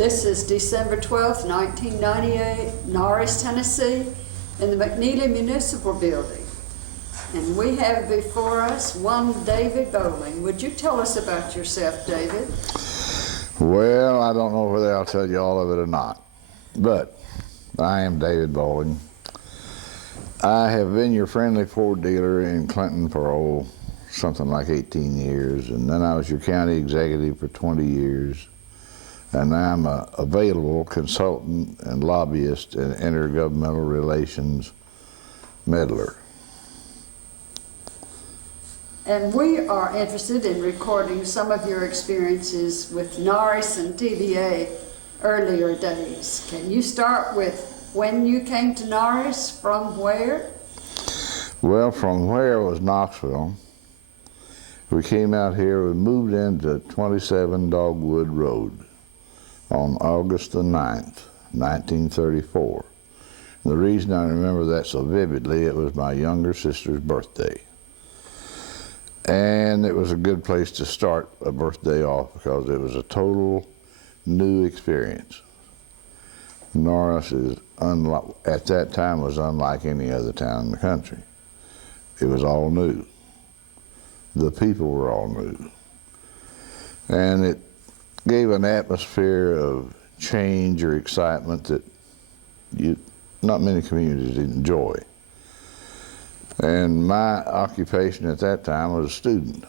This is December 12th, 1998, Norris, Tennessee, in the McNeely Municipal Building. And we have before us one David Bowling. Would you tell us about yourself, David? Well, I don't know whether I'll tell you all of it or not, but I am David Bowling. I have been your friendly Ford dealer in Clinton for, something like 18 years, and then I was your county executive for 20 years, and now I'm an available consultant and lobbyist and intergovernmental relations meddler. And we are interested in recording some of your experiences with Norris and TVA earlier days. Can you start with when you came to Norris, from where? Well, from where was Knoxville. We came out here, we moved into 27 Dogwood Road on August the 9th, 1934. And the reason I remember that so vividly, it was my younger sister's birthday. And it was a good place to start a birthday off because it was a total new experience. Norris is at that time was unlike any other town in the country. It was all new. The people were all new. And it gave an atmosphere of change or excitement that not many communities enjoy. And my occupation at that time was a student.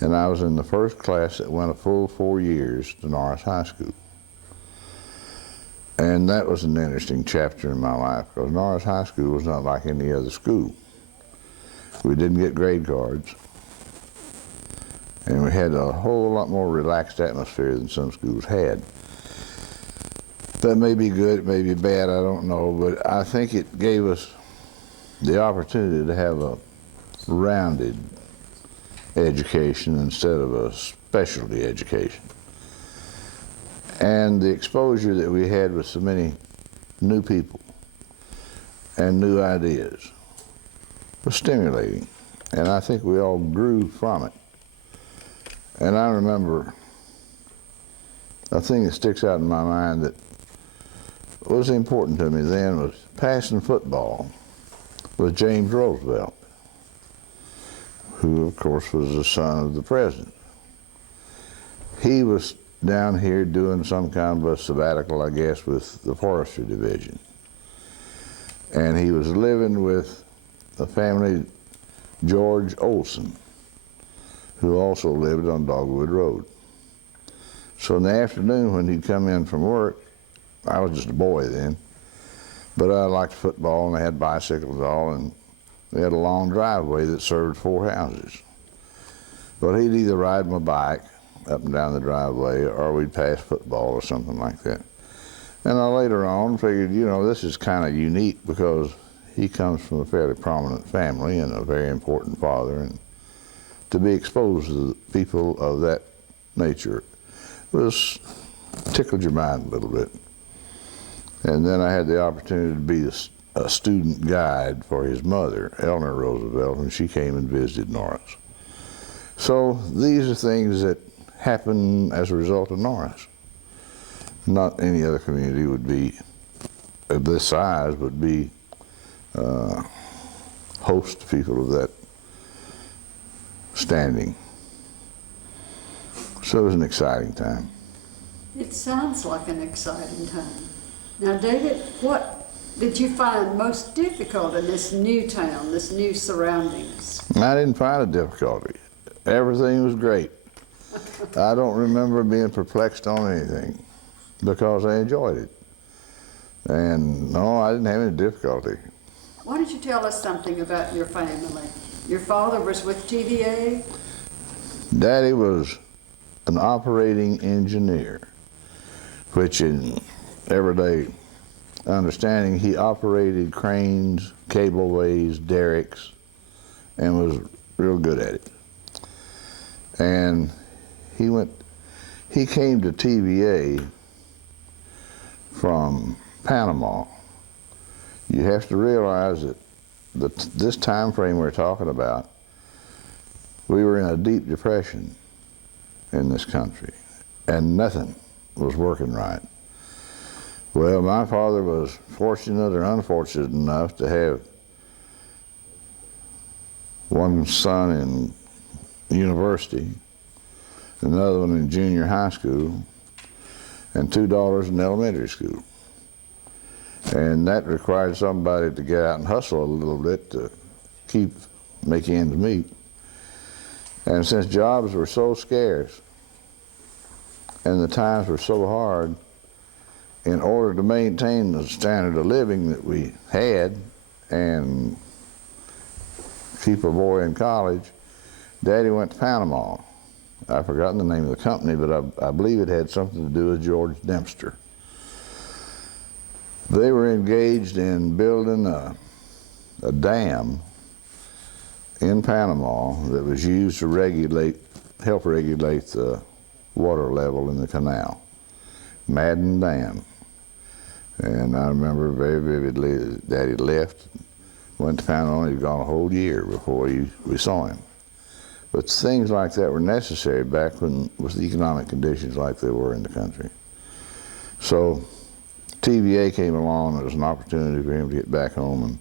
And I was in the first class that went a full 4 years to Norris High School. And that was an interesting chapter in my life because Norris High School was not like any other school. We didn't get grade cards. And we had a whole lot more relaxed atmosphere than some schools had. That may be good, it may be bad, I don't know, but I think it gave us the opportunity to have a rounded education instead of a specialty education. And the exposure that we had with so many new people and new ideas was stimulating. And I think we all grew from it. And I remember a thing that sticks out in my mind that was important to me then was passing football with James Roosevelt, who of course was the son of the president. He was down here doing some kind of a sabbatical, I guess, with the forestry division. And he was living with a family, George Olson, who also lived on Dogwood Road. So in the afternoon when he'd come in from work, I was just a boy then, but I liked football and they had bicycles and all, and they had a long driveway that served 4 houses. But he'd either ride my bike up and down the driveway or we'd pass football or something like that. And I later on figured, this is kind of unique because he comes from a fairly prominent family and a very important father, and to be exposed to people of that nature tickled your mind a little bit. And then I had the opportunity to be a student guide for his mother, Eleanor Roosevelt, when she came and visited Norris. So these are things that happen as a result of Norris. Not any other community would be, of this size, would be host people of that standing. So it was an exciting time. It sounds like an exciting time. Now, David, what did you find most difficult in this new town, this new surroundings? I didn't find a difficulty. Everything was great. I don't remember being perplexed on anything because I enjoyed it. And no, I didn't have any difficulty. Why don't you tell us something about your family? Your father was with TVA? Daddy was an operating engineer, which in everyday understanding, he operated cranes, cableways, derricks, and was real good at it. And he came to TVA from Panama. You have to realize that this time frame we're talking about, we were in a deep depression in this country, and nothing was working right. Well, my father was fortunate or unfortunate enough to have one son in university, another one in junior high school, and 2 daughters in elementary school. And that required somebody to get out and hustle a little bit to make ends meet. And since jobs were so scarce and the times were so hard, in order to maintain the standard of living that we had and keep a boy in college, Daddy went to Panama. I've forgotten the name of the company, but I believe it had something to do with George Dempster. They were engaged in building a dam in Panama that was used to help regulate the water level in the canal. Madden Dam. And I remember very vividly that Daddy left, went to Panama, he'd gone a whole year before we saw him. But things like that were necessary back when, with the economic conditions like they were in the country. So TVA came along, it was an opportunity for him to get back home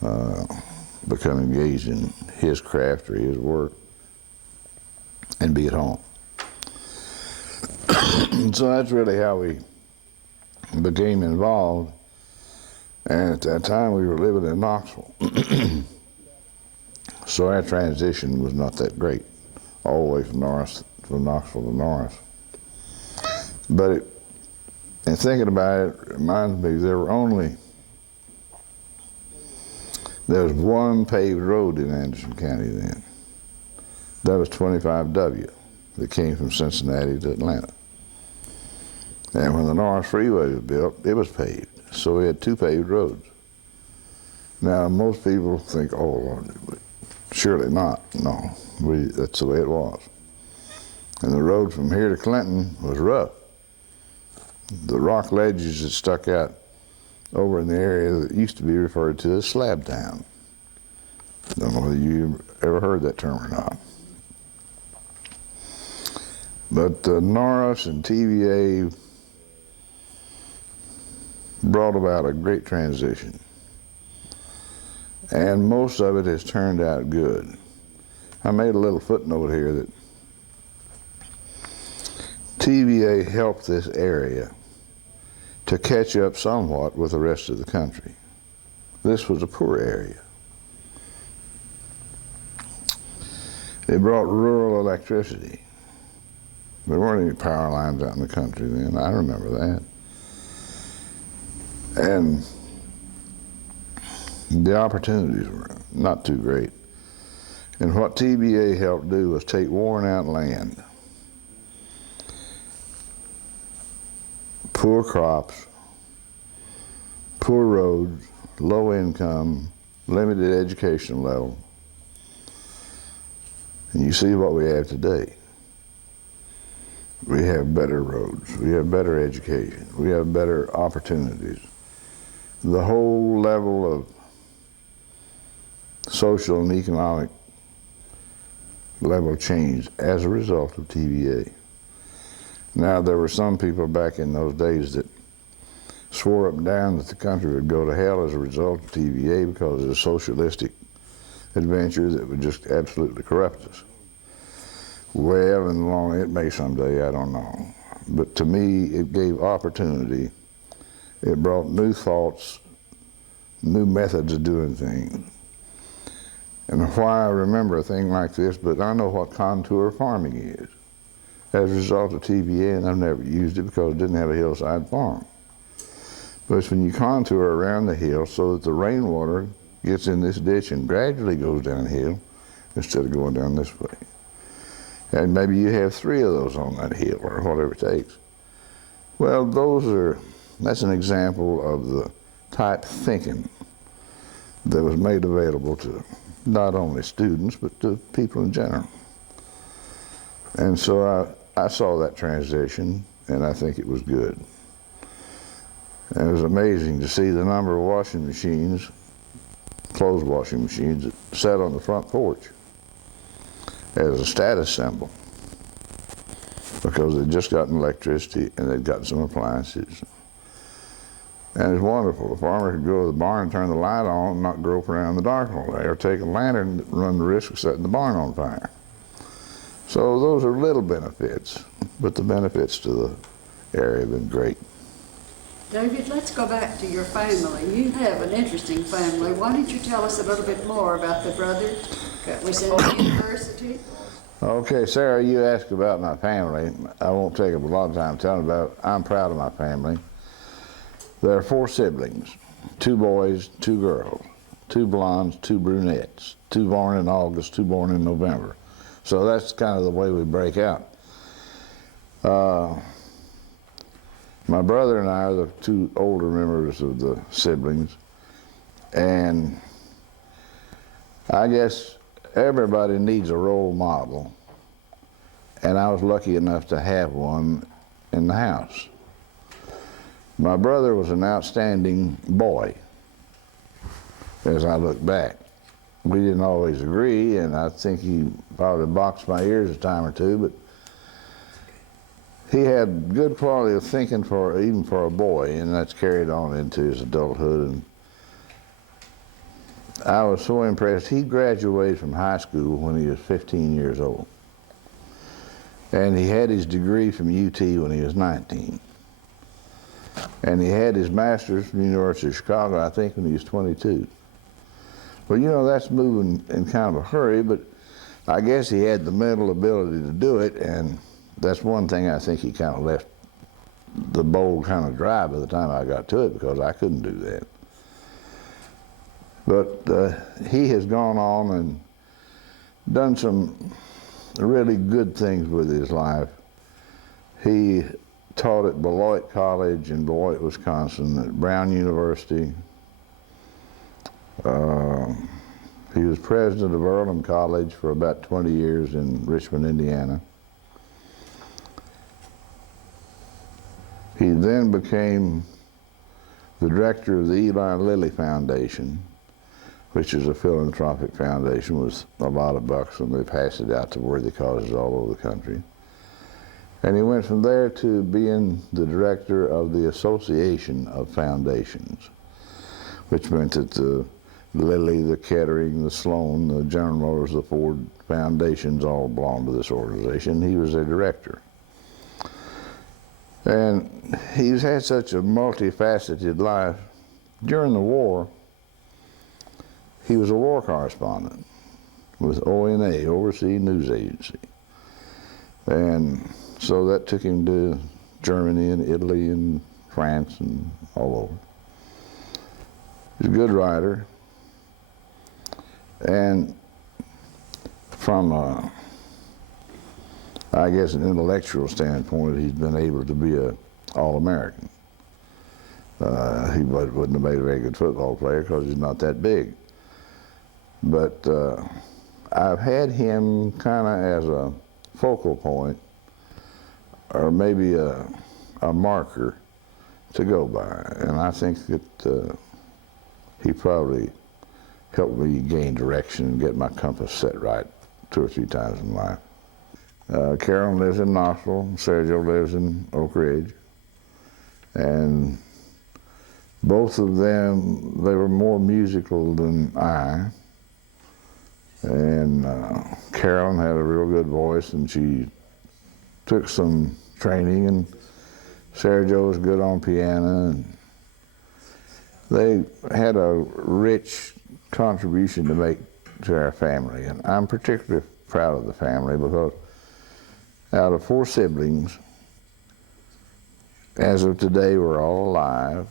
and become engaged in his craft or his work and be at home. So that's really how we became involved. And at that time we were living in Knoxville. So our transition was not that great, all the way from Knoxville to Norris. But in thinking about it, it reminds me there was one paved road in Anderson County then. That was 25W that came from Cincinnati to Atlanta. And when the Norris Freeway was built, it was paved. So we had 2 paved roads. Now, most people think, oh, Lord, surely not. No, that's the way it was. And the road from here to Clinton was rough. The rock ledges that stuck out over in the area that used to be referred to as Slab Town. Don't know whether you ever heard that term or not. But Norris and TVA brought about a great transition. And most of it has turned out good. I made a little footnote here that TVA helped this area to catch up somewhat with the rest of the country. This was a poor area. They brought rural electricity. There weren't any power lines out in the country then, I remember that. And the opportunities were not too great. And what TVA helped do was take worn out land, poor crops, poor roads, low income, limited education level. And you see what we have today. We have better roads, we have better education, we have better opportunities. The whole level of social and economic level changed as a result of TVA. Now, there were some people back in those days that swore up and down that the country would go to hell as a result of TVA because of a socialistic adventure that would just absolutely corrupt us. Well, and long it may someday, I don't know. But to me, it gave opportunity. It brought new thoughts, new methods of doing things. And why I remember a thing like this, but I know what contour farming is as a result of TVA, and I've never used it because it didn't have a hillside farm. But it's when you contour around the hill so that the rainwater gets in this ditch and gradually goes downhill instead of going down this way. And maybe you have 3 of those on that hill or whatever it takes. Well, that's an example of the type thinking that was made available to not only students, but to people in general. And so I saw that transition, and I think it was good. And it was amazing to see the number of washing machines, clothes washing machines, that sat on the front porch as a status symbol. because they'd just gotten electricity and they'd gotten some appliances. And it's wonderful. The farmer could go to the barn and turn the light on and not grope around in the dark all day, or take a lantern and run the risk of setting the barn on fire. So those are little benefits, but the benefits to the area have been great. David, let's go back to your family. You have an interesting family. Why don't you tell us a little bit more about the brother that was in the university? Okay, Sarah, you asked about my family. I won't take up a lot of time telling about it. I'm proud of my family. There are 4 siblings, 2 boys, 2 girls, 2 blondes, 2 brunettes, 2 born in August, 2 born in November. So that's kind of the way we break out. My brother and I are the 2 older members of the siblings, and I guess everybody needs a role model, and I was lucky enough to have one in the house. My brother was an outstanding boy, as I look back. We didn't always agree, and I think he probably boxed my ears a time or two, but he had good quality of thinking even for a boy, and that's carried on into his adulthood. And I was so impressed. He graduated from high school when he was 15 years old, and he had his degree from UT when he was 19. And he had his master's from the University of Chicago, I think, when he was 22. Well, you know, that's moving in kind of a hurry, but I guess he had the mental ability to do it, and that's one thing I think he kind of left the bowl kind of dry by the time I got to it, because I couldn't do that. But he has gone on and done some really good things with his life. He taught at Beloit College in Beloit, Wisconsin, at Brown University. He was president of Earlham College for about 20 years in Richmond, Indiana. He then became the director of the Eli Lilly Foundation, which is a philanthropic foundation with a lot of bucks, and they pass it out to worthy causes all over the country. And he went from there to being the director of the Association of Foundations, which meant that the Lilly, the Kettering, the Sloan, the General Motors, the Ford Foundations all belonged to this organization. He was their director. And he's had such a multifaceted life. During the war, he was a war correspondent with ONA, Overseas News Agency. And so that took him to Germany and Italy and France and all over. He's a good writer. And from I guess an intellectual standpoint, he's been able to be an All-American. He wouldn't have made a very good football player because he's not that big. But I've had him kind of as a focal point, or maybe a marker to go by. And I think that he probably helped me gain direction and get my compass set right 2 or 3 times in life. Carolyn lives in Knoxville, Sergio lives in Oak Ridge, and both of them, they were more musical than I. And Carolyn had a real good voice, and she took some training, and Sergio was good on piano, and they had a rich contribution to make to our family. And I'm particularly proud of the family because out of 4 siblings, as of today, we're all alive,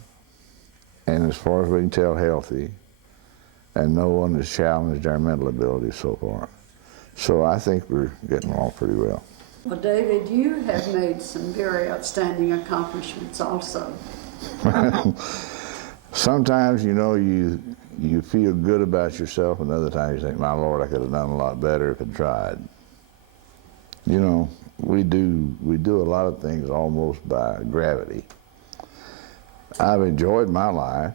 and as far as we can tell, healthy, and no one has challenged our mental ability so far. So I think we're getting along pretty well. Well, David, you have made some very outstanding accomplishments also. Sometimes, you know, you feel good about yourself, and other times you think, my Lord, I could have done a lot better if I'd tried. You know, we do a lot of things almost by gravity. I've enjoyed my life.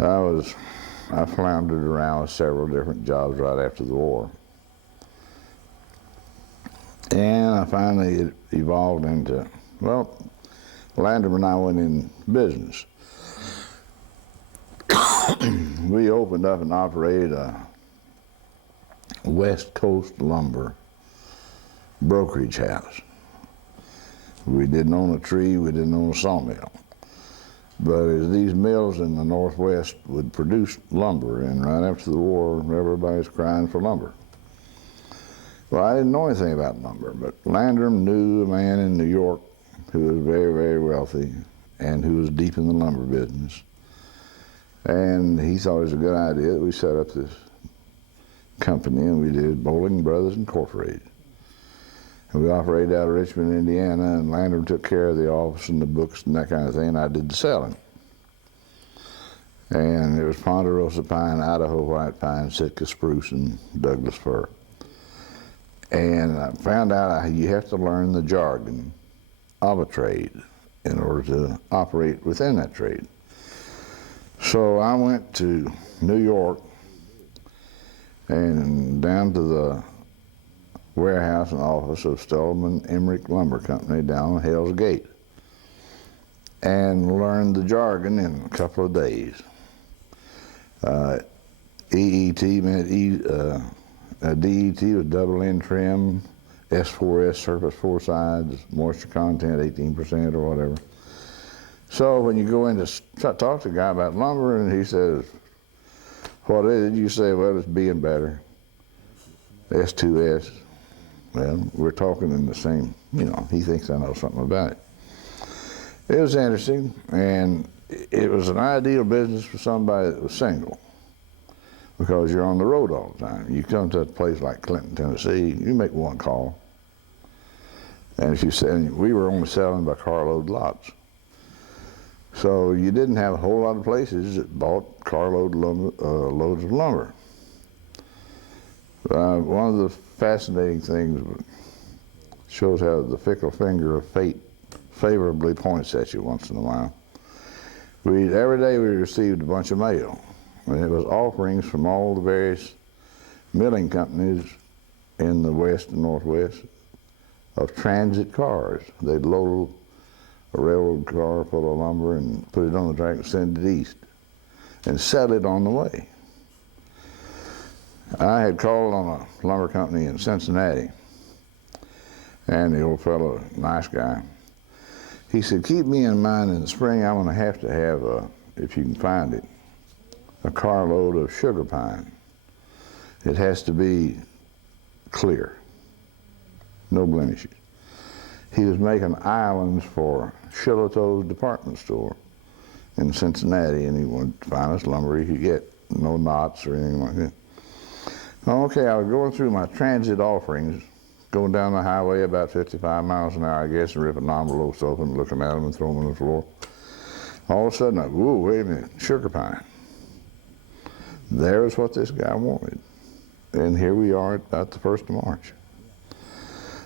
I floundered around with several different jobs right after the war. And finally it evolved into, well, Landrum and I went in business. We opened up and operated a West Coast lumber brokerage house. We didn't own a tree, we didn't own a sawmill. But as these mills in the Northwest would produce lumber, and right after the war, everybody's crying for lumber. Well, I didn't know anything about lumber, but Landrum knew a man in New York who was very, very wealthy and who was deep in the lumber business. And he thought it was a good idea that we set up this company, and we did Bowling Brothers Incorporated. And we operated out of Richmond, Indiana, and Landrum took care of the office and the books and that kind of thing, and I did the selling. And it was Ponderosa pine, Idaho white pine, Sitka spruce, and Douglas fir. And I found out you have to learn the jargon of a trade in order to operate within that trade. So I went to New York and down to the warehouse and office of Stellman Emmerich Lumber Company down on Hell's Gate and learned the jargon in a couple of days. EET meant DET was double end trim, S4S surface four sides, moisture content 18% or whatever. So when you go in to talk to a guy about lumber and he says, what is it? You say, well, it's being better. S2S. Well, we're talking in the same, he thinks I know something about it. It was interesting, and it was an ideal business for somebody that was single, because you're on the road all the time. You come to a place like Clinton, Tennessee, you make one call. And if you said, we were only selling by carload lots. So you didn't have a whole lot of places that bought carload loads of lumber. One of the fascinating things shows how the fickle finger of fate favorably points at you once in a while. Every day we received a bunch of mail, and it was offerings from all the various milling companies in the West and Northwest of transit cars. They'd load a railroad car full of lumber and put it on the track and send it east and sell it on the way. I had called on a lumber company in Cincinnati, and the old fellow, nice guy, he said, keep me in mind in the spring I'm going to have, if you can find it, a carload of sugar pine. It has to be clear, no blemishes. He was making islands for Shillitoe's department store in Cincinnati, and he wanted the finest lumber he could get, no knots or anything like that. Okay, I was going through my transit offerings, going down the highway about 55 miles an hour, I guess, and ripping envelopes open, looking at them and throwing them on the floor. All of a sudden, whoa, wait a minute, sugar pine. There's what this guy wanted. And here we are at about the 1st of March.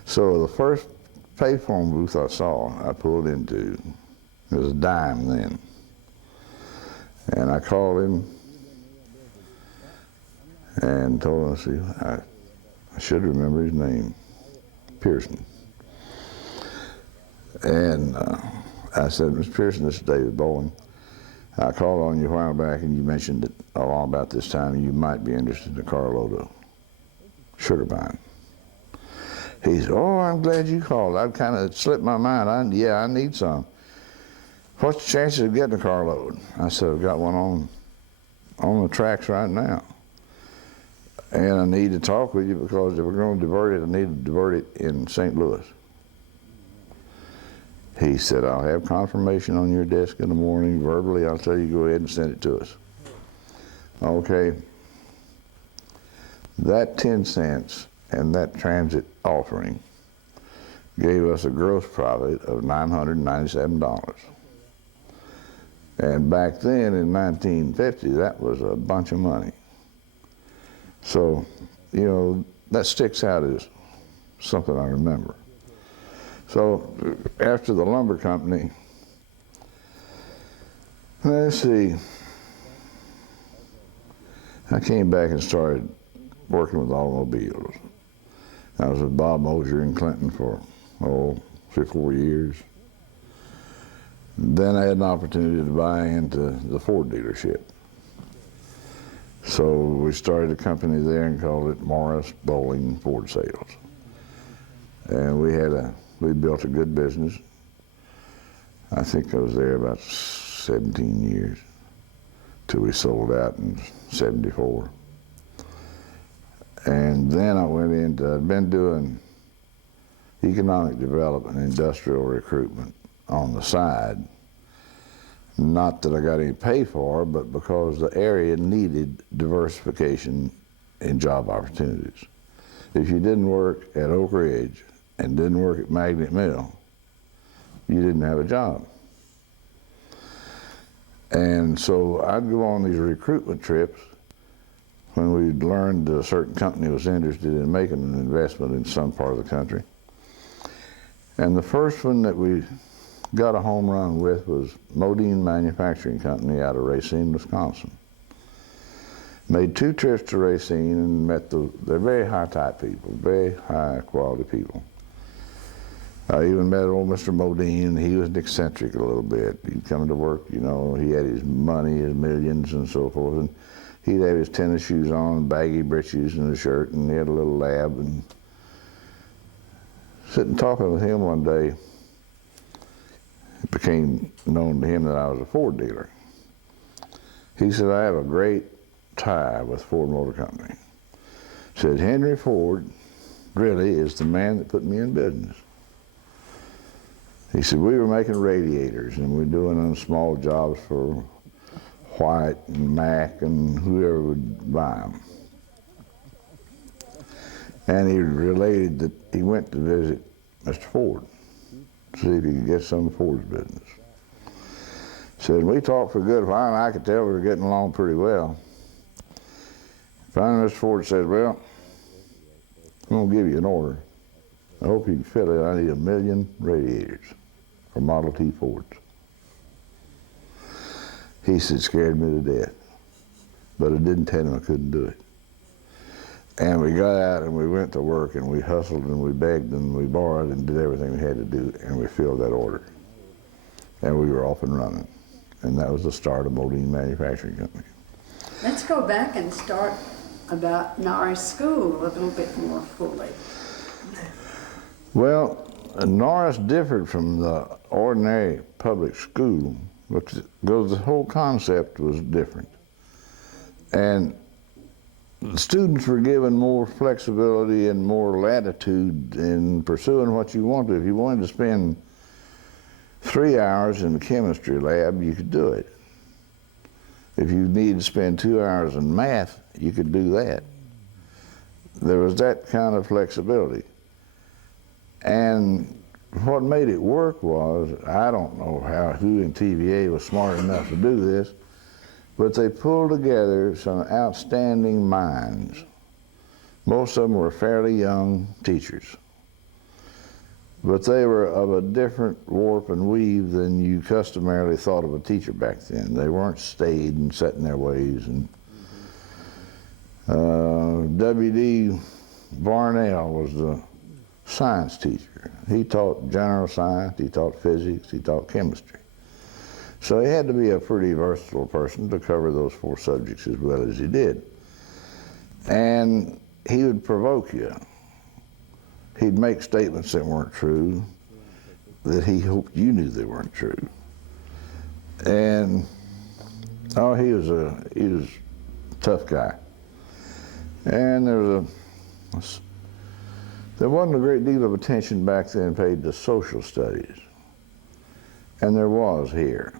So the first payphone booth I saw, I pulled into, it was a dime then. And I called him and told him, I should remember his name, Pearson. And I said, Mr. Pearson, this is David Bowling. I called on you a while back and you mentioned that along about this time you might be interested in a carload of sugar pine. He said, oh, I'm glad you called. I'd kind of slipped my mind. I need some. What's the chances of getting a carload? I said, I've got one on the tracks right now. And I need to talk with you because if we're going to divert it, I need to divert it in St. Louis. He said, I'll have confirmation on your desk in the morning. Verbally, I'll tell you, go ahead and send it to us. Okay. That 10 cents and that transit offering gave us a gross profit of $997. And back then in 1950, that was a bunch of money. So, that sticks out as something I remember. So after the lumber company, let's see, I came back and started working with automobiles. I was with Bob Mosier in Clinton for, 3 or 4 years. Then I had an opportunity to buy into the Ford dealership. So we started a company there and called it Norris Bowling Ford Sales. And we built a good business. I think I was there about 17 years till we sold out in '74. And then I went into, I'd been doing economic development and industrial recruitment on the side. Not that I got any pay for, but because the area needed diversification in job opportunities. If you didn't work at Oak Ridge and didn't work at Magnet Mill, you didn't have a job. And so I'd go on these recruitment trips when we learned that a certain company was interested in making an investment in some part of the country. And the first one that we got a home run with was Modine Manufacturing Company out of Racine, Wisconsin. Made 2 trips to Racine and met they're very high type people, very high quality people. I even met old Mr. Modine. He was an eccentric a little bit. He'd come to work, you know, he had his money, his millions and so forth, and he'd have his tennis shoes on, baggy breeches and a shirt, and he had a little lab. And sitting talking with him one day, it became known to him that I was a Ford dealer. He said, I have a great tie with Ford Motor Company. Said, Henry Ford really is the man that put me in business. He said, we were making radiators and we were doing them small jobs for White and Mack and whoever would buy them. And he related that he went to visit Mr. Ford, see if he could get some of Ford's business. Said, we talked for a good while, and I could tell we were getting along pretty well. Finally, Mr. Ford said, well, I'm going to give you an order. I hope you can fill it. I need 1 million radiators for Model T Fords. He said, scared me to death. But I didn't tell him I couldn't do it. And we got out and we went to work and we hustled and we begged and we borrowed and did everything we had to do, and we filled that order. And we were off and running. And that was the start of Modine Manufacturing Company. Let's go back and start about Norris School a little bit more fully. Well, Norris differed from the ordinary public school because the whole concept was different. And the students were given more flexibility and more latitude in pursuing what you wanted. If you wanted to spend 3 hours in the chemistry lab, you could do it. If you needed to spend 2 hours in math, you could do that. There was that kind of flexibility. And what made it work was, I don't know who in TVA was smart enough to do this, but they pulled together some outstanding minds. Most of them were fairly young teachers, but they were of a different warp and weave than you customarily thought of a teacher back then. They weren't staid and set in their ways. And W.D. Barnell was the science teacher. He taught general science, he taught physics, he taught chemistry. So he had to be a pretty versatile person to cover those 4 subjects as well as he did. And he would provoke you. He'd make statements that weren't true, that he hoped you knew they weren't true. And, he was a tough guy. And there wasn't a great deal of attention back then paid to social studies. And there was here.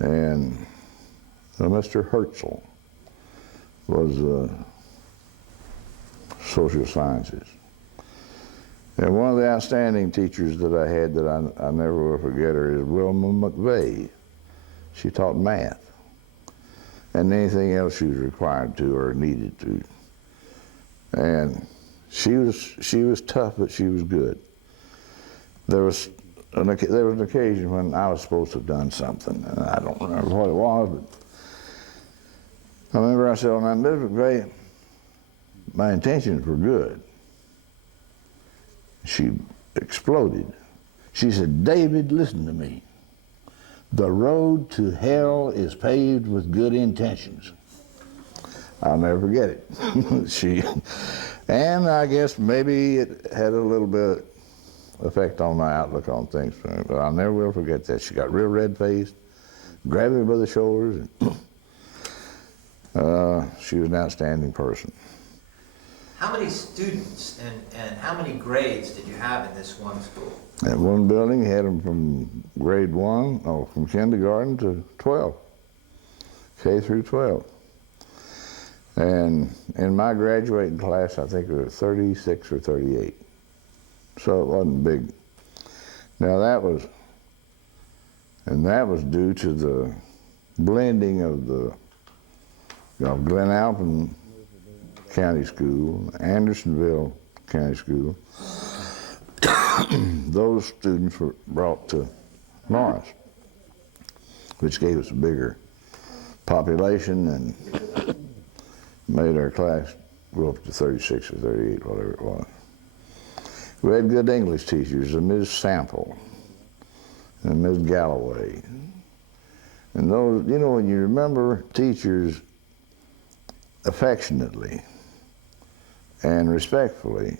And Mr. Herzl was social sciences. And one of the outstanding teachers that I had that I never will forget her is Wilma McVeigh. She taught math and anything else she was required to or needed to. And she was tough, but she was good. There was an occasion when I was supposed to have done something, and I don't remember what it was, but I remember I said, well, now, Ms. McVeigh, my intentions were good, She exploded. She said, "David, listen to me. The road to hell is paved with good intentions." I'll never forget it. And I guess maybe it had a little bit effect on my outlook on things, but I'll never will forget that. She got real red-faced, grabbed me by the shoulders, and she was an outstanding person. How many students and how many grades did you have in this one school? At one building, you had them from grade 1, from kindergarten to 12, K through 12. And in my graduating class, I think there were 36 or 38. So it wasn't big. Now that was due to the blending of the Glen Alpin County School, Andersonville County School. Those students were brought to Norris, which gave us a bigger population and made our class go up to 36 or 38, whatever it was. We had good English teachers, Ms. Sample and Ms. Galloway. And those, you know, when you remember teachers affectionately and respectfully,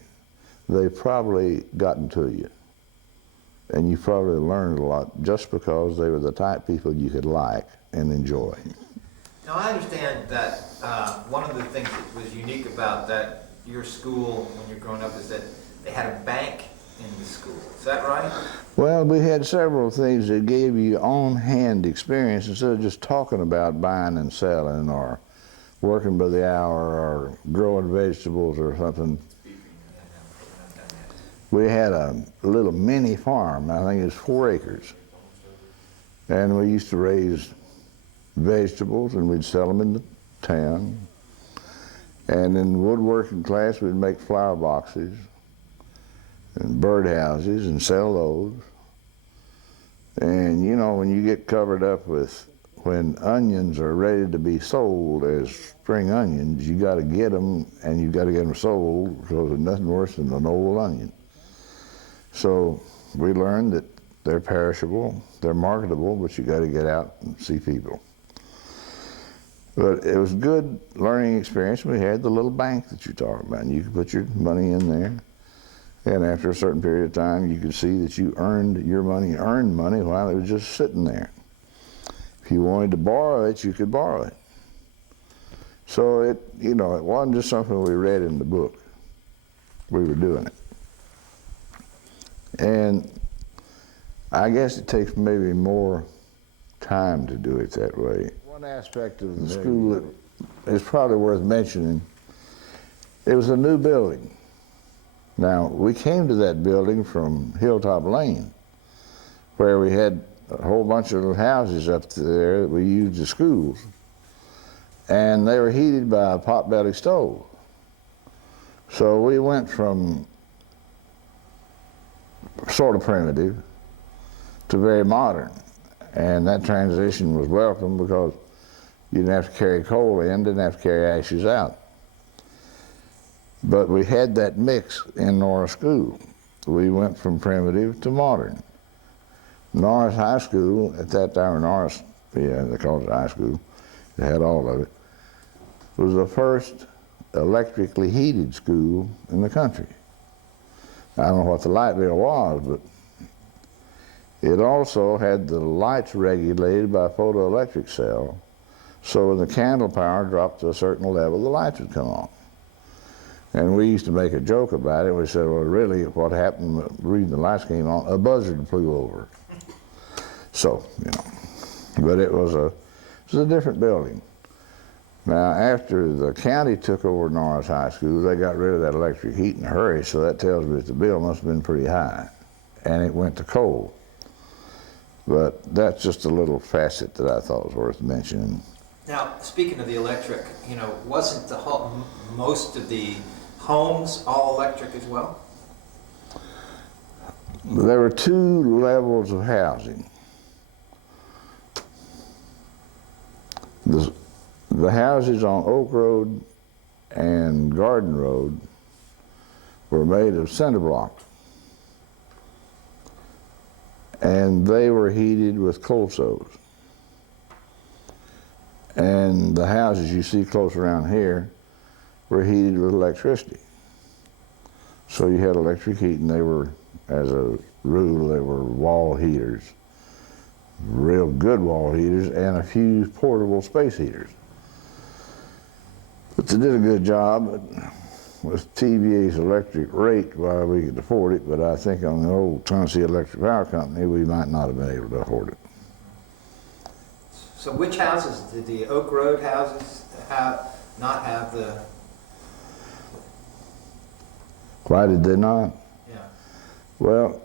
they've probably gotten to you. And you probably learned a lot just because they were the type of people you could like and enjoy. Now I understand that one of the things that was unique about your school when you're growing up is that they had a bank in the school. Is that right? Well, we had several things that gave you on-hand experience instead of just talking about buying and selling or working by the hour or growing vegetables or something. We had a little mini farm. I think it was 4 acres. And we used to raise vegetables and we'd sell them in the town. And in the woodworking class, we'd make flower boxes and birdhouses and sell those. And you know, when you get covered up with, when onions are ready to be sold as spring onions, you got to get them, and you got to get them sold because there's nothing worse than an old onion. So we learned that they're perishable, they're marketable, but you got to get out and see people. But it was a good learning experience. We had the little bank that you're talking about, and you could put your money in there. And after a certain period of time, you could see that you earned money while it was just sitting there. If you wanted to borrow it, you could borrow it. So it, you know, it wasn't just something we read in the book. We were doing it. And I guess it takes maybe more time to do it that way. One aspect of the school that is probably worth mentioning, it was a new building. Now, we came to that building from Hilltop Lane, where we had a whole bunch of little houses up there that we used as schools. And they were heated by a pot-belly stove. So we went from sort of primitive to very modern. And that transition was welcome because you didn't have to carry coal in, didn't have to carry ashes out. But we had that mix in Norris School. We went from primitive to modern. Norris High School, at that time, or Norris, yeah, they called it high school, they had all of it, was the first electrically heated school in the country. I don't know what the light bill was, but it also had the lights regulated by a photoelectric cell, so when the candle power dropped to a certain level, the lights would come on. And we used to make a joke about it. We said, well, really, what happened, the reason the lights came on, a buzzard flew over. So, you know, but it was a different building. Now, after the county took over Norris High School, they got rid of that electric heat in a hurry, so that tells me that the bill must have been pretty high, and it went to coal. But that's just a little facet that I thought was worth mentioning. Now, speaking of the electric, you know, wasn't most of the homes all electric as well? There were 2 levels of housing. The houses on Oak Road and Garden Road were made of cinder block. and they were heated with coal stoves. And the houses you see close around here were heated with electricity. So you had electric heat, and they were, as a rule, they were wall heaters, real good wall heaters, and a few portable space heaters. But they did a good job with TVA's electric rate while we could afford it, but I think on the old Tennessee Electric Power Company, we might not have been able to afford it. So which houses, did the Oak Road houses not have the? Why did they not? Yeah. Well,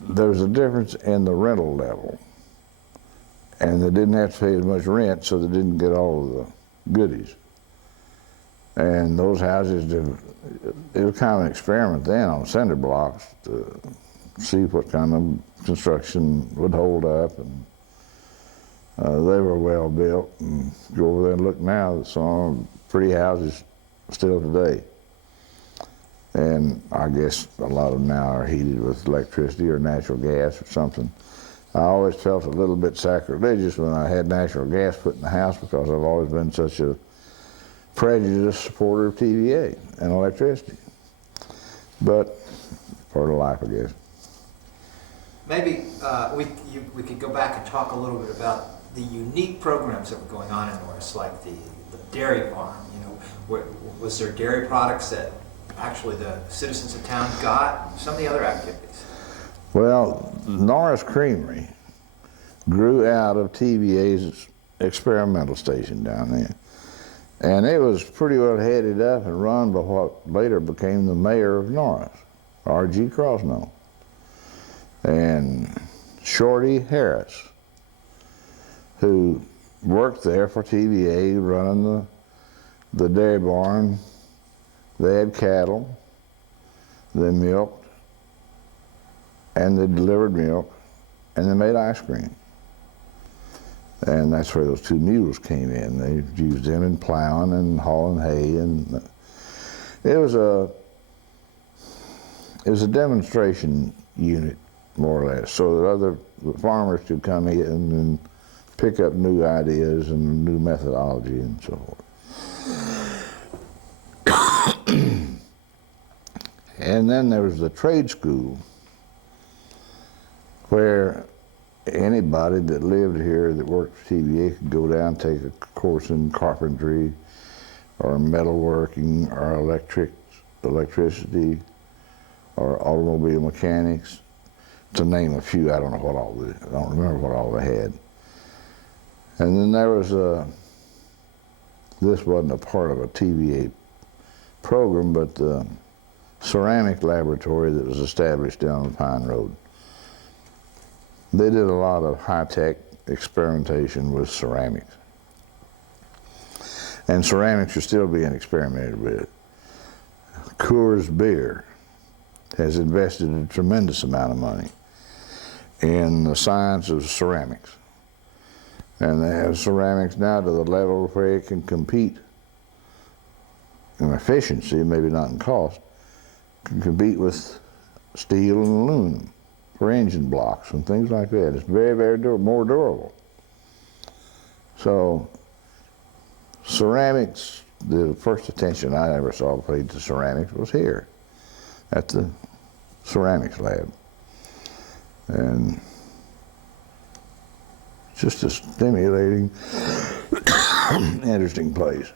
there's a difference in the rental level. And they didn't have to pay as much rent, so they didn't get all of the goodies. And those houses, it was kind of an experiment then on cinder blocks to see what kind of construction would hold up. And they were well built. And go over there and look now, some pretty houses still today. And I guess a lot of them now are heated with electricity or natural gas or something. I always felt a little bit sacrilegious when I had natural gas put in the house because I've always been such a prejudiced supporter of TVA and electricity. But part of life, I guess. Maybe we could go back and talk a little bit about the unique programs that were going on in Norris, like the dairy farm. You know, was there dairy products that actually the citizens of town got? Some of the other activities. Well, Norris Creamery grew out of TVA's experimental station down there. And it was pretty well headed up and run by what later became the mayor of Norris, R.G. Crosno. And Shorty Harris, who worked there for TVA running the dairy barn. They had cattle, they milked, and they delivered milk, and they made ice cream. And that's where those two mules came in. They used them in plowing and hauling hay, and it was a demonstration unit, more or less, so that other farmers could come in and pick up new ideas and new methodology and so forth. And then there was the trade school, where anybody that lived here that worked for TVA could go down and take a course in carpentry or metalworking or electricity or automobile mechanics, to name a few. I don't remember what all they had. And then there was this wasn't a part of a TVA program, but the ceramic laboratory that was established down the Pine Road. They did a lot of high-tech experimentation with ceramics. And ceramics are still being experimented with. Coors Beer has invested a tremendous amount of money in the science of ceramics. And they have ceramics now to the level where it can compete in efficiency, maybe not in cost, can compete with steel and aluminum for engine blocks and things like that. It's very, very more durable. So ceramics, the first attention I ever saw paid to ceramics was here at the ceramics lab. And it's just a stimulating, interesting place.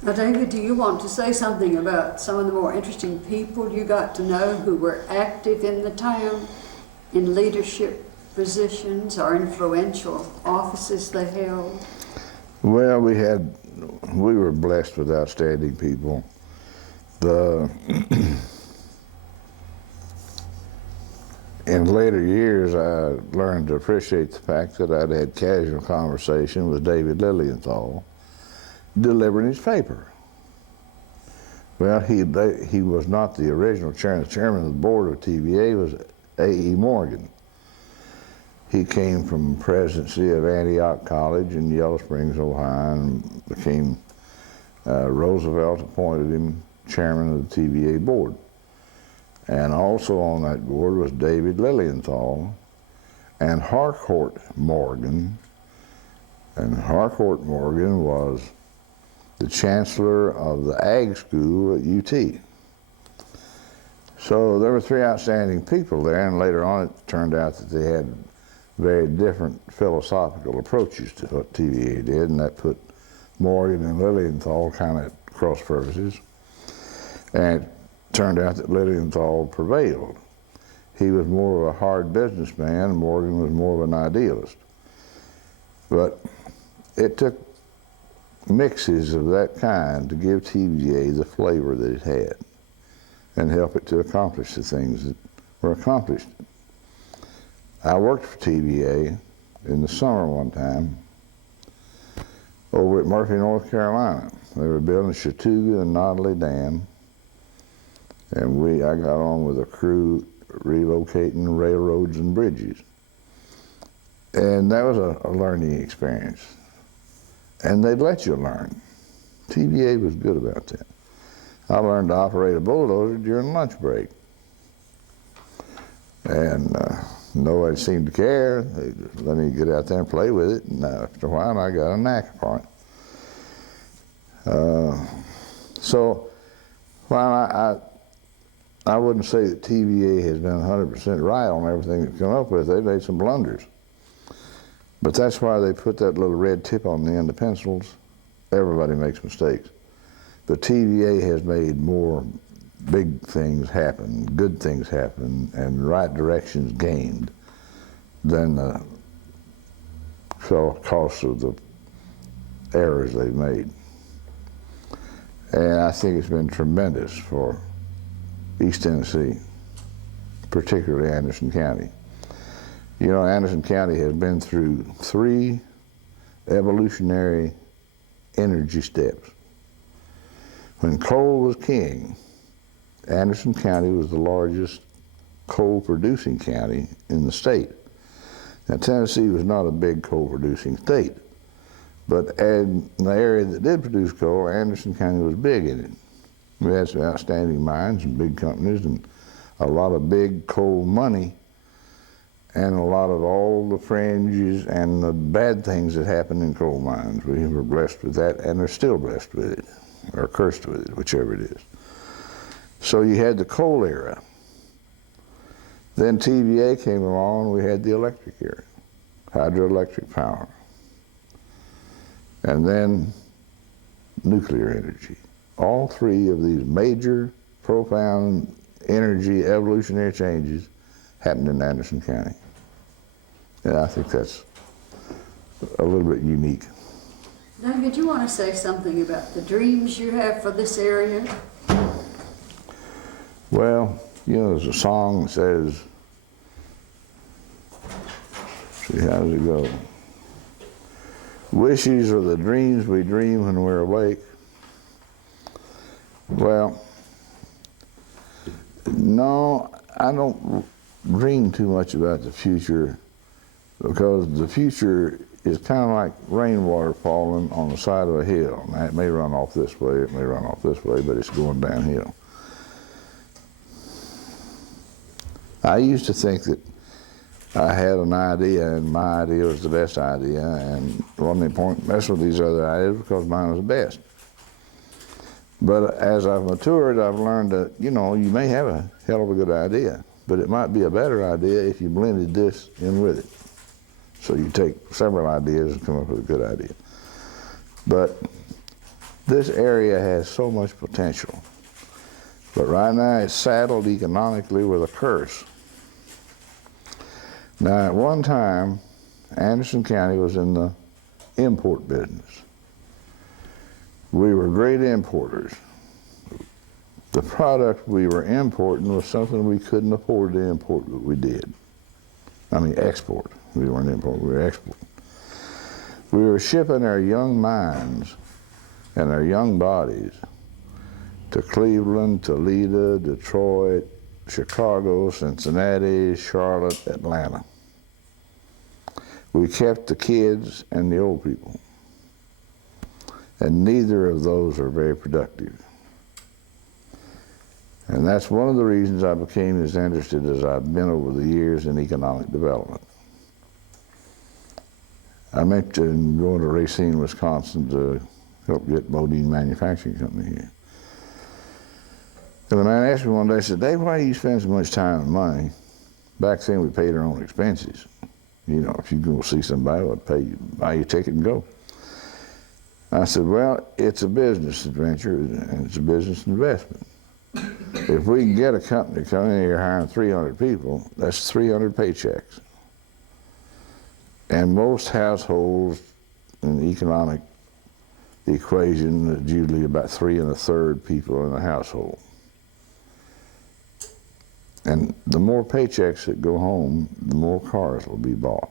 Now, David, do you want to say something about some of the more interesting people you got to know who were active in the town in leadership positions or influential offices they held? Well, we were blessed with outstanding people. In later years, I learned to appreciate the fact that I'd had casual conversation with David Lilienthal delivering his paper. Well, he was not the original chairman. The chairman of the board of TVA was A.E. Morgan. He came from presidency of Antioch College in Yellow Springs, Ohio, and became, Roosevelt appointed him chairman of the TVA board. And also on that board was David Lilienthal and Harcourt Morgan. And Harcourt Morgan was the chancellor of the ag school at UT. So there were three outstanding people there, and later on it turned out that they had very different philosophical approaches to what TVA did, and that put Morgan and Lilienthal kind of at cross purposes. And it turned out that Lilienthal prevailed. He was more of a hard businessman, and Morgan was more of an idealist. But it took mixes of that kind to give TVA the flavor that it had and help it to accomplish the things that were accomplished. I worked for TVA in the summer one time over at Murphy, North Carolina. They were building Chattooga and Nodeley Dam, and I got on with a crew relocating railroads and bridges. And that was a learning experience. And they'd let you learn. TVA was good about that. I learned to operate a bulldozer during lunch break. And nobody seemed to care. They just let me get out there and play with it, and after a while I got a knack for it. So while I wouldn't say that TVA has been 100% right on everything they've come up with, they made some blunders. But that's why they put that little red tip on the end of pencils. Everybody makes mistakes. But TVA has made more big things happen, good things happen, and right directions gained than the cost of the errors they've made. And I think it's been tremendous for East Tennessee, particularly Anderson County. You know, Anderson County has been through 3 evolutionary energy steps. When coal was king, Anderson County was the largest coal-producing county in the state. Now, Tennessee was not a big coal-producing state, but in the area that did produce coal, Anderson County was big in it. We had some outstanding mines and big companies and a lot of big coal money and a lot of all the fringes and the bad things that happen in coal mines. We were blessed with that, and are still blessed with it, or cursed with it, whichever it is. So you had the coal era. Then TVA came along, and we had the electric era, hydroelectric power. And then nuclear energy. All 3 of these major, profound energy evolutionary changes happened in Anderson County. And I think that's a little bit unique. David, you want to say something about the dreams you have for this area? Well, you know, there's a song that says, see, how does it go? Wishes are the dreams we dream when we're awake. Well, no, I don't dream too much about the future, because the future is kind of like rainwater falling on the side of a hill. Now, it may run off this way, it may run off this way, but it's going downhill. I used to think that I had an idea, and my idea was the best idea, and wasn't any point messing with these other ideas because mine was the best. But as I've matured, I've learned that, you know, you may have a hell of a good idea, but it might be a better idea if you blended this in with it. So you take several ideas and come up with a good idea. But this area has so much potential. But right now it's saddled economically with a curse. Now, at one time, Anderson County was in the import business. We were great importers. The product we were importing was something we couldn't afford to import, but we did. I mean, export. We weren't importing, we were exporting. We were shipping our young minds and our young bodies to Cleveland, Toledo, Detroit, Chicago, Cincinnati, Charlotte, Atlanta. We kept the kids and the old people. And neither of those are very productive. And that's one of the reasons I became as interested as I've been over the years in economic development. I mentioned going to Racine, Wisconsin to help get Modine Manufacturing Company here. And the man asked me one day, said, Dave, why do you spend so much time and money? Back then we paid our own expenses. You know, if you go see somebody, I'd pay you, buy you a ticket and go. I said, well, it's a business adventure and it's a business investment. If we can get a company to come in here hiring 300 people, that's 300 paychecks. And most households in the economic equation, it's usually about 3 1/3 people in a household. And the more paychecks that go home, the more cars will be bought.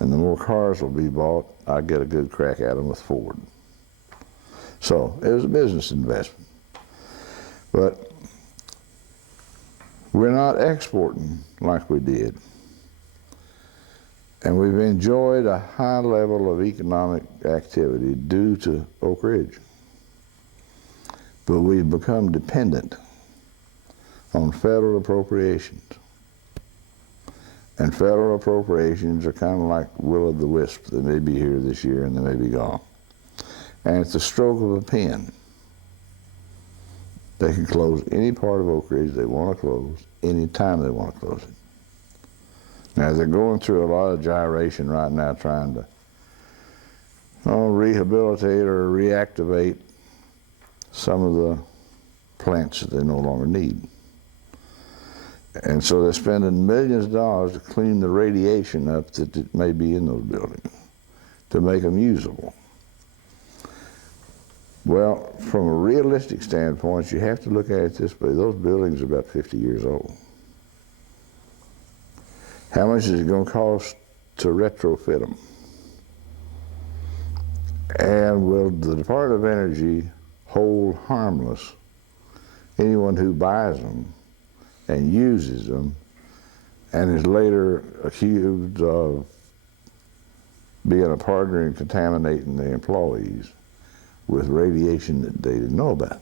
And the more cars will be bought, I get a good crack at them with Ford. So it was a business investment. But we're not exporting like we did. And we've enjoyed a high level of economic activity due to Oak Ridge. But we've become dependent on federal appropriations. And federal appropriations are kind of like will-o'-the-wisp. They may be here this year and they may be gone. And at the stroke of a pen, they can close any part of Oak Ridge they want to close, any time they want to close it. Now, they're going through a lot of gyration right now trying to rehabilitate or reactivate some of the plants that they no longer need. And so they're spending millions of dollars to clean the radiation up that may be in those buildings, to make them usable. Well, from a realistic standpoint, you have to look at it this way. Those buildings are about 50 years old. How much is it going to cost to retrofit them? And will the Department of Energy hold harmless anyone who buys them and uses them and is later accused of being a partner in contaminating the employees with radiation that they didn't know about?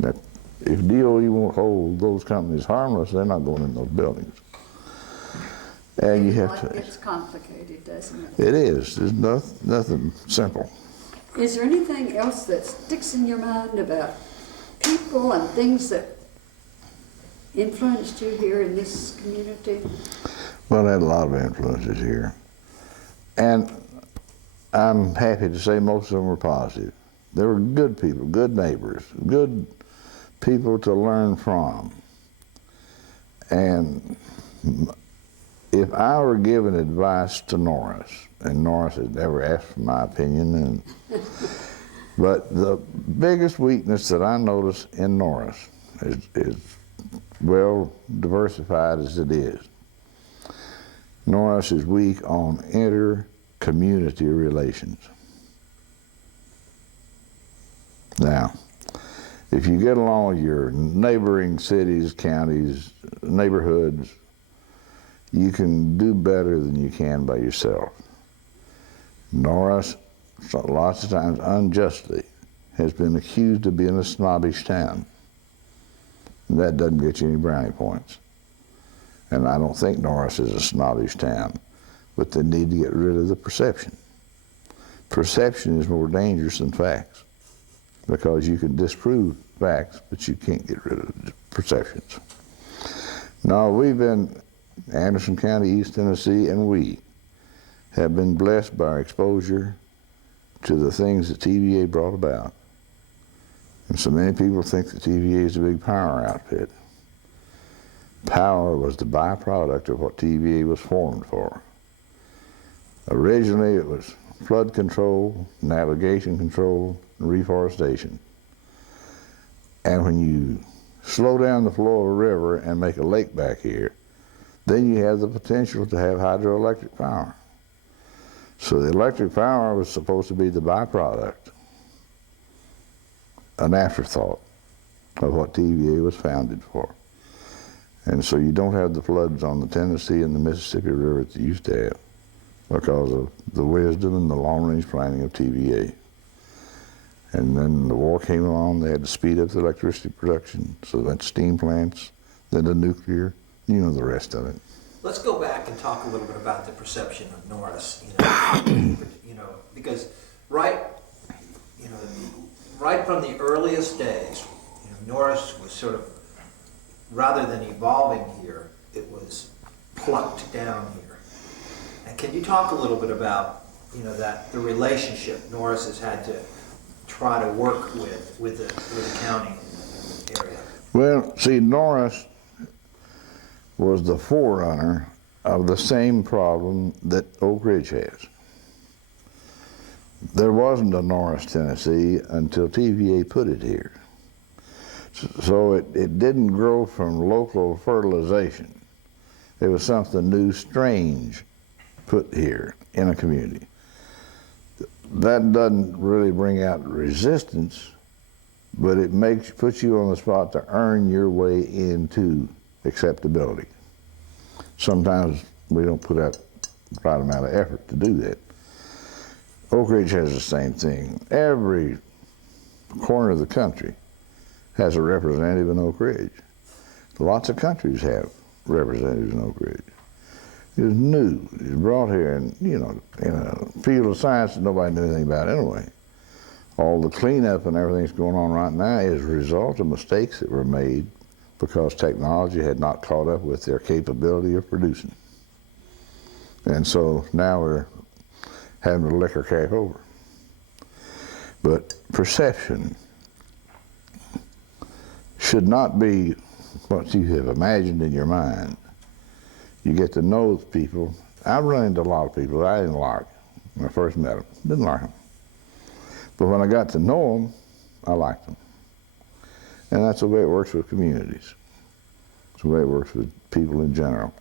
Now, if DOE won't hold those companies harmless, they're not going in those buildings. And you have to. It's complicated, doesn't it? It is. There's nothing simple. Is there anything else that sticks in your mind about people and things that influenced you here in this community? Well, I had a lot of influences here. And I'm happy to say most of them were positive. They were good people, good neighbors, good people to learn from. And if I were giving advice to Norris, and Norris had never asked for my opinion, but the biggest weakness that I notice in Norris is well diversified as it is. Norris is weak on inter-community relations. Now, if you get along with your neighboring cities, counties, neighborhoods, you can do better than you can by yourself. Norris, lots of times unjustly, has been accused of being a snobbish town. And that doesn't get you any brownie points. And I don't think Norris is a snobbish town, but they need to get rid of the perception. Perception is more dangerous than facts, because you can disprove facts, but you can't get rid of the perceptions. Now, we've been, Anderson County, East Tennessee, and we have been blessed by our exposure to the things that TVA brought about. And so many people think that TVA is a big power outfit. Power was the byproduct of what TVA was formed for. Originally, it was flood control, navigation control, and reforestation. And when you slow down the flow of a river and make a lake back here, then you have the potential to have hydroelectric power. So the electric power was supposed to be the byproduct, an afterthought of what TVA was founded for. And so you don't have the floods on the Tennessee and the Mississippi River that you used to have because of the wisdom and the long-range planning of TVA. And then the war came along, they had to speed up the electricity production, so that's steam plants, then the nuclear, you know the rest of it. Let's go back and talk a little bit about the perception of Norris, because right from the earliest days, Norris was sort of, rather than evolving here, it was plucked down here. And can you talk a little bit about, that the relationship Norris has had to try to work with the county area? Well, see, Norris was the forerunner of the same problem that Oak Ridge has. There wasn't a Norris, Tennessee until TVA put it here. So it didn't grow from local fertilization. It was something new, strange, put here in a community. That doesn't really bring out resistance, but it puts you on the spot to earn your way into acceptability. Sometimes we don't put out the right amount of effort to do that. Oak Ridge has the same thing. Every corner of the country has a representative in Oak Ridge. Lots of countries have representatives in Oak Ridge. It was new. It was brought here, and in a field of science that nobody knew anything about anyway. All the cleanup and everything that's going on right now is a result of mistakes that were made because technology had not caught up with their capability of producing. And so now we're having to lick our cap over. But perception should not be what you have imagined in your mind. You get to know people. I've run into a lot of people that I didn't like when I first met them. Didn't like them. But when I got to know them, I liked them. And that's the way it works with communities. It's the way it works with people in general.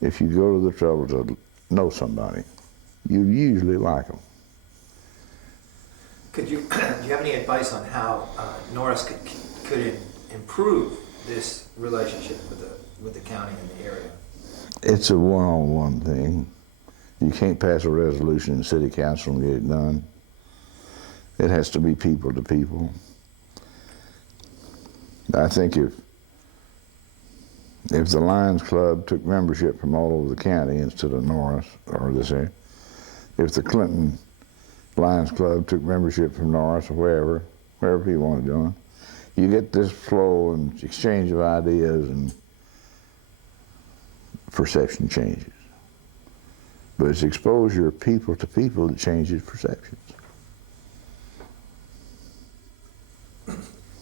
If you go to the trouble to know somebody, you usually like them. Do you have any advice on how Norris could improve this relationship with the county and the area? It's a one-on-one thing. You can't pass a resolution in city council and get it done. It has to be people to people. I think if the Lions Club took membership from all over the county instead of Norris or this area, if the Clinton Lions Club took membership from Norris or wherever people want to join, you get this flow and exchange of ideas and perception changes. But it's exposure of people to people that changes perceptions.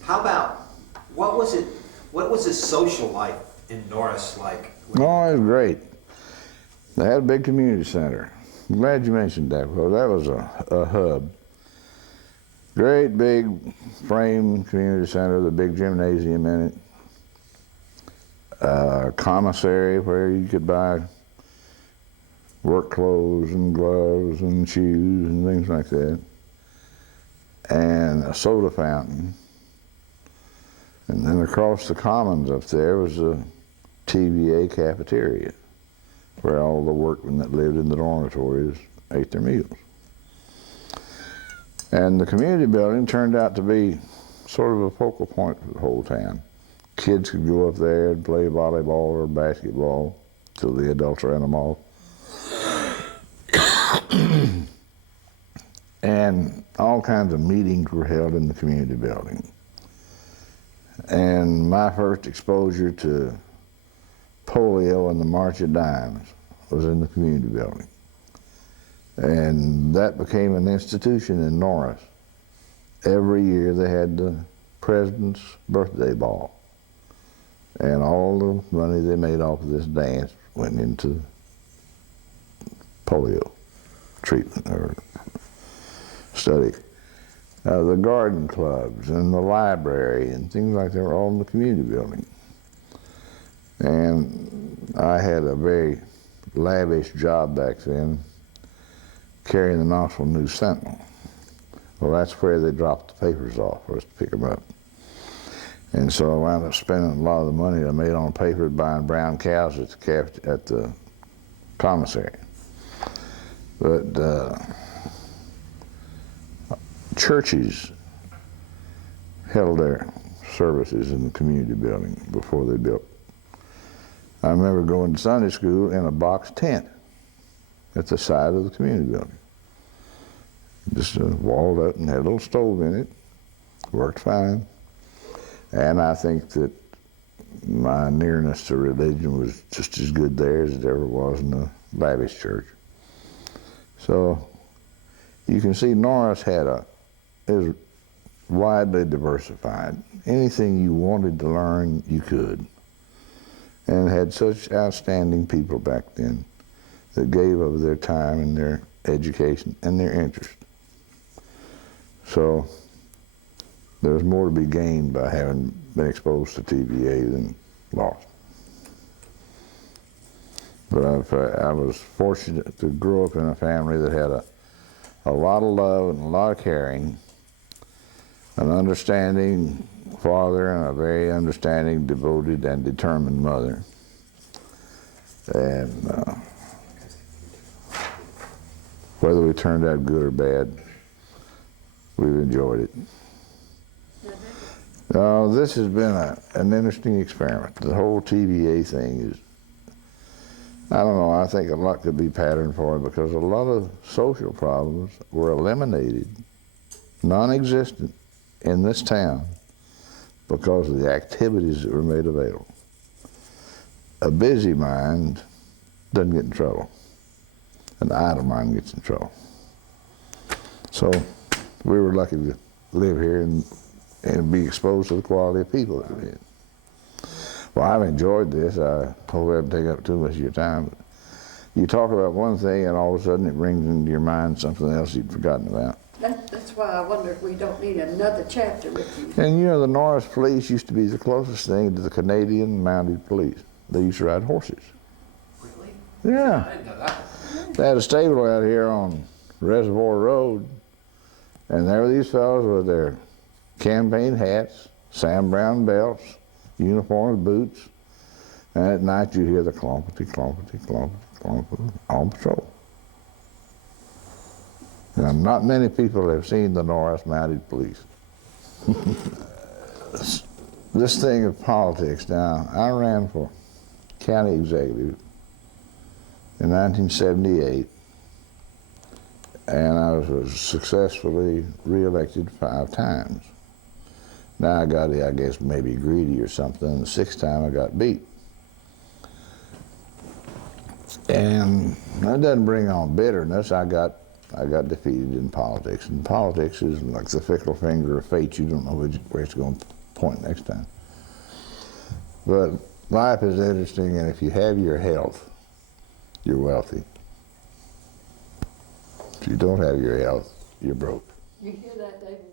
How about, what was his social life in Norris like? Oh, it was great. They had a big community center. I'm glad you mentioned that, because that was a hub. Great big frame community center, the big gymnasium in it. Commissary where you could buy work clothes and gloves and shoes and things like that. And a soda fountain. And then across the commons up there was a TVA cafeteria where all the workmen that lived in the dormitories ate their meals. And the community building turned out to be sort of a focal point for the whole town. Kids could go up there and play volleyball or basketball till the adults ran them off. And all kinds of meetings were held in the community building. And my first exposure to polio and the March of Dimes was in the community building. And that became an institution in Norris. Every year they had the president's birthday ball. And all the money they made off of this dance went into polio treatment or study. The garden clubs and the library and things like that were all in the community building. And I had a very lavish job back then, carrying the Knoxville News Sentinel. Well, that's where they dropped the papers off for us to pick them up. And so I wound up spending a lot of the money I made on paper buying brown cows at the commissary. But churches held their services in the community building before they built. I remember going to Sunday school in a box tent at the side of the community building. Just walled up and had a little stove in it. Worked fine. And I think that my nearness to religion was just as good there as it ever was in the Baptist church. So you can see Norris is widely diversified. Anything you wanted to learn, you could. And had such outstanding people back then that gave of their time and their education and their interest. So there's more to be gained by having been exposed to TVA than lost. But I was fortunate to grow up in a family that had a lot of love and a lot of caring, an understanding father and a very understanding, devoted, and determined mother. And whether we turned out good or bad, we've enjoyed it. This has been an interesting experiment. The whole TVA thing is, I don't know, I think a lot could be patterned for it because a lot of social problems were eliminated, non-existent in this town because of the activities that were made available. A busy mind doesn't get in trouble. An idle mind gets in trouble. So we were lucky to live here and be exposed to the quality of people that we did. Well, I've enjoyed this. I hope I haven't taken up too much of your time. But you talk about one thing and all of a sudden it brings into your mind something else you'd forgotten about. That's why I wonder if we don't need another chapter with you. And you know, the Norris police used to be the closest thing to the Canadian mounted police. They used to ride horses. Really? Yeah. I didn't know that. They had a stable out here on Reservoir Road, and there were these fellows with their campaign hats, Sam Brown belts, uniforms, boots, and at night you hear the clompety, clompety, clompety, clompety on patrol. Now, not many people have seen the Norris Mounted Police. This thing of politics now, I ran for county executive in 1978, and I was successfully reelected 5 times. Now I got, I guess, maybe greedy or something. The 6th time I got beat. And that doesn't bring on bitterness. I got defeated in politics. And politics is like the fickle finger of fate. You don't know where it's going to point next time. But life is interesting, and if you have your health, you're wealthy. If you don't have your health, you're broke. You hear that, David?